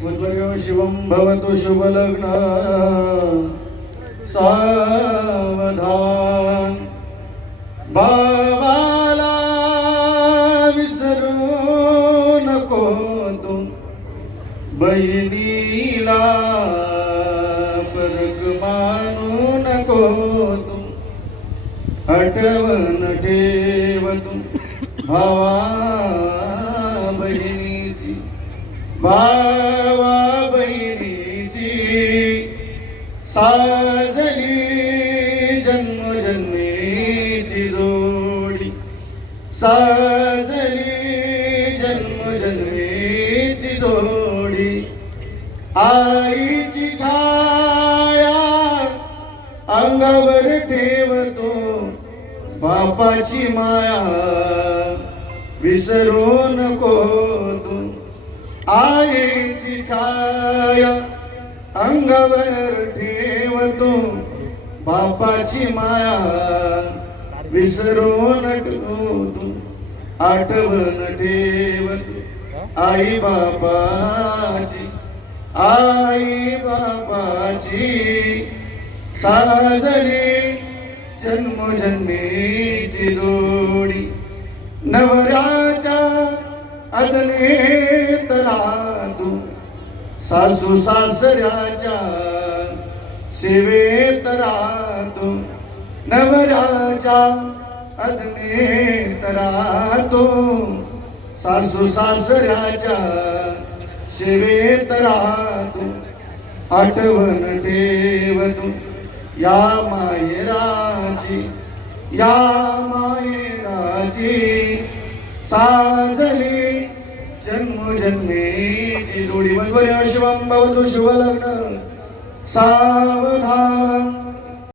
उद्वर्यो शिवं भवतु शुभलग्न सावधान भावाला विसरू नको तू बहिणीला परक मानू नको तू आठवण ठेव तू भावा बहिणीची भावा बहिणीची साजली जन्मजन्मीची जोडी साजली जन्मजन्मीची जोडी आईची छाया अंगावर ठेवतो बापाची माया विसरू नको तू आईची छाया अंगावर ठेवतो बापाची माया विसरू नको तू आठवण ठेवतो आई बापाची साजली जन्मजन्मीची जोडी नवऱ्याच्या अदनेत राहतो सासू सासऱ्याच्या सेवेत राहतो नवऱ्याच्या अदनेत राहतो सासू सासऱ्याच्या सेवेत राहतो आठवण ठेवतो या मायराची साजली जन्मजन्मीची जोडी उद्वर्यो शिवं भवतु शुभलग्न सावधान